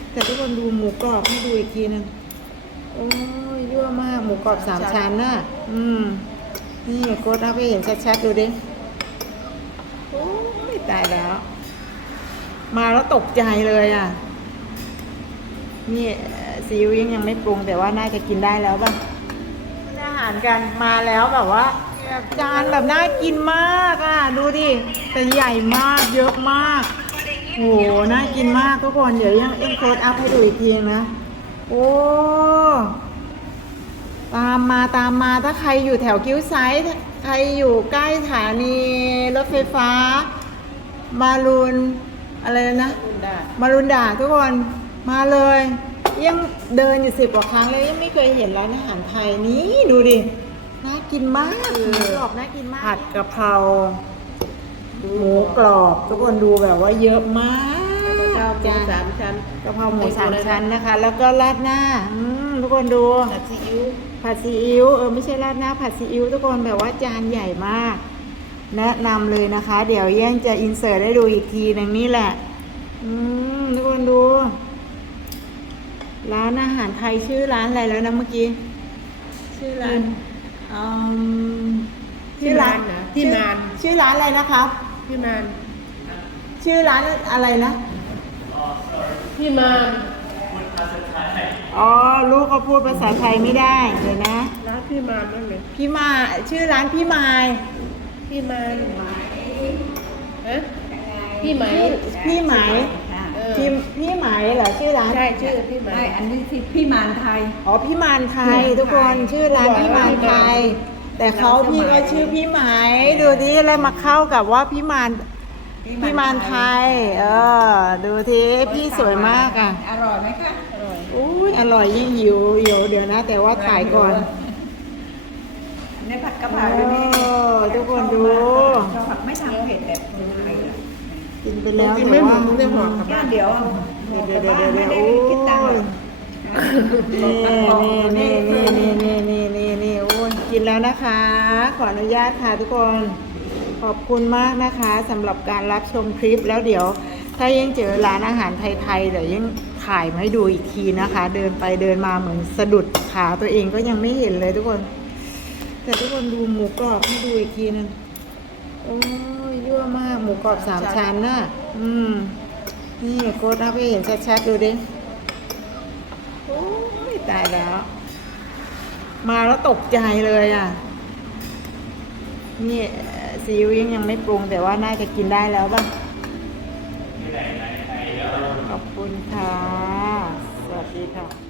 แต่ทุกคนดูหมูกรอบให้ดูอีกทีนึงโอ้ยยั่วมากหมูกรอบสามชั้นน่ะนี่โค้ดเอาไปเห็นชัดๆดูดิโอ้ยตายแล้ว มาแล้วตกใจเลยอ่ะนี่ซีอิ๊วยังไม่ปรุงแต่ว่าน่าจะกินได้แล้วป่ะอาหารกันมาแล้วแบบว่าจานแบบน่ากินมากอ่ะดูดิแต่ใหญ่มากเยอะมากโอ้โหน่ากินมากทุกคนเดี๋ยวยังโค้ดอัพให้ดูอีกทีนะโอ้ตามมาถ้าใครอยู่แถวกิ้วไซด์ใครอยู่ใกล้สถานีรถไฟฟ้ามารุนอะไรนะมารุนด่าทุกคนมาเลยยังเดินอยู่10 กว่าครั้งแล้วยังไม่เคยเห็นร้านอาหารไทยนี้ดูดิน่ากินมากหมูกรอบน่ากินมากผัดกะเพราหมูกรอบทุกคนดูแบบว่าเยอะมากจาน 3 ชั้นกะเพราหมู3 ชั้นนะคะแล้วก็ราดหน้าทุกคนดูผัดซีอิ๊วไม่ใช่ราดหน้าผัดซีอิ๊วทุกคนแบบว่าจานใหญ่มากแนะนำเลยนะคะเดี๋ยวแย่งจะอินเสิร์ตได้ดูอีกทีนึงนี่แหละทุกคนดูร้านอาหารไทยชื่อร้านอะไรแล้วนะเมื่อกี้ชื่อร้านชื่อร้านนะที่มานชื่อร้านอะไรนะครับที่มานชื่อร้านอะไรนะที่มานอ๋อลูกเขาพูดภาษาไทยไม่ได้เดี๋ยวนะร้านพี่มานนั่นเลยพี่มาชื่อร้านพี่มายพี่มานพี่ไหมพี่ไหมพี่ไหมเหรอชื่อร้านใช่ชื่อพี่ไหมอันนี้ที่พี่มานไทยอ๋อพี่มานไทยทุกคนชื่อร้านพี่มานไทยแต่พี่ก็ชื่อพี่ไหมดูดิแล้วมาเข้ากับว่าพี่มานไทยดูทีพี่สวยมากอ่ะอร่อยไหมคะอร่อยอร่อยยิ่งหิวเดี๋ยวนะแต่ว่าถ่ายก่อนในผัดกะเพราด้วยนี่ทุกคนดูผัดไม่ทำเผ็ดแบบกินไปแล้วกินไม่หมดมึงได้หมดกับเดี๋ยวโอ้ยนี่โอ้ยกินแล้วนะคะขออนุญาตค่ะทุกคนขอบคุณมากนะคะสำหรับการรับชมคลิปแล้วเดี๋ยวถ้ายังเจอร้านอาหารไทยๆเดี๋ยวยังถ่ายมาให้ดูอีกทีนะคะเดินไปเดินมาเหมือนสะดุดขาตัวเองก็ยังไม่เห็นเลยทุกคนแต่ทุกคนดูหมูกรอบให้ดูอีกทีนึงโอ้ยยั่วมากหมูกรอบ3 ชั้นน่ะนี่โค้ดเอาไปเห็นชัดๆดูดิโอ้ยตายแล้ว มาแล้วตกใจเลยอ่ะนี่ซีอิ๊วยังไม่ปรุงแต่ว่าน่าจะกินได้แล้วป่ะขอบคุณค่ะสวัสดีค่ะ